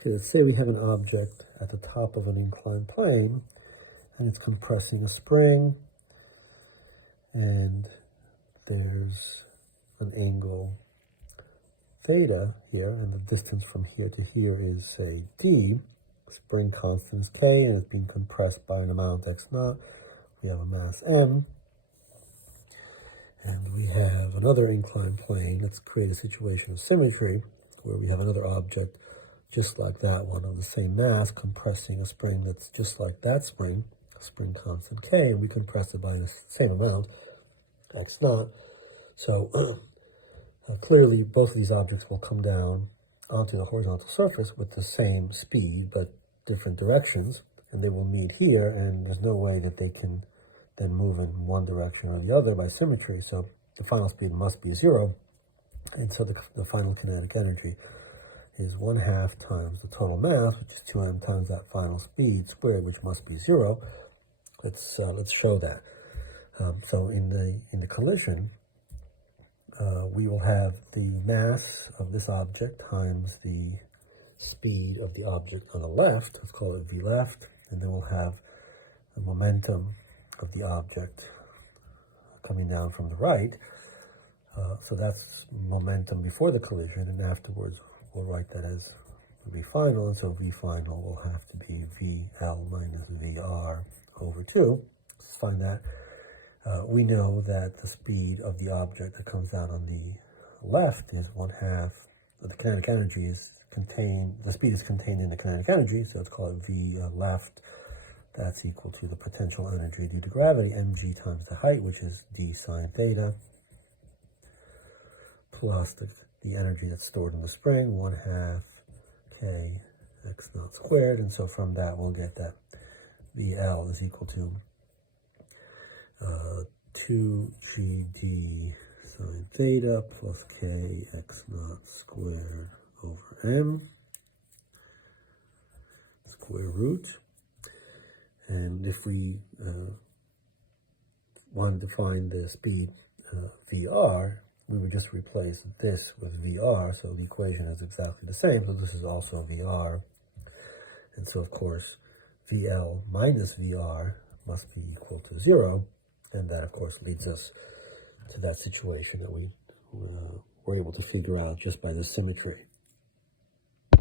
Okay, let's say we have an object at the top of an inclined plane, and it's compressing a spring, and there's an angle theta here, and the distance from here to here is, say, d. Spring constant is k, and it's being compressed by an amount x naught. We have a mass m, and we have another inclined plane. Let's create a situation of symmetry where we have another object just like that one of the same mass compressing a spring that's just like that spring, spring constant k, and we compress it by the same amount, x naught. So clearly both of these objects will come down onto the horizontal surface with the same speed but different directions, and they will meet here, and there's no way that they can then move in one direction or the other by symmetry. So the final speed must be 0, and so the final kinetic energy is 1/2 times the total mass, which is 2m times that final speed squared, which must be 0. Let's show that. So in the collision, we will have the mass of this object times the speed of the object on the left. Let's call it v left, and then we'll have the momentum of the object coming down from the right. So that's momentum before the collision, and afterwards we'll write that as v final, and so v final will have to be vl minus vr over 2. Let's find that. We know that the speed of the object that comes down on the left is 1/2. The kinetic energy is contained, the speed is contained in the kinetic energy, so let's call it v left. That's equal to the potential energy due to gravity, mg times the height, which is d sine theta, plus the energy that's stored in the spring, 1/2 k x naught squared. And so from that, we'll get that VL is equal to 2gd sine theta plus k x naught squared over m square root. And if we wanted to find the speed VR, we would just replace this with VR, so the equation is exactly the same, so this is also VR. And so, of course, VL minus VR must be equal to 0, and that, of course, leads us to that situation that we were able to figure out just by the symmetry.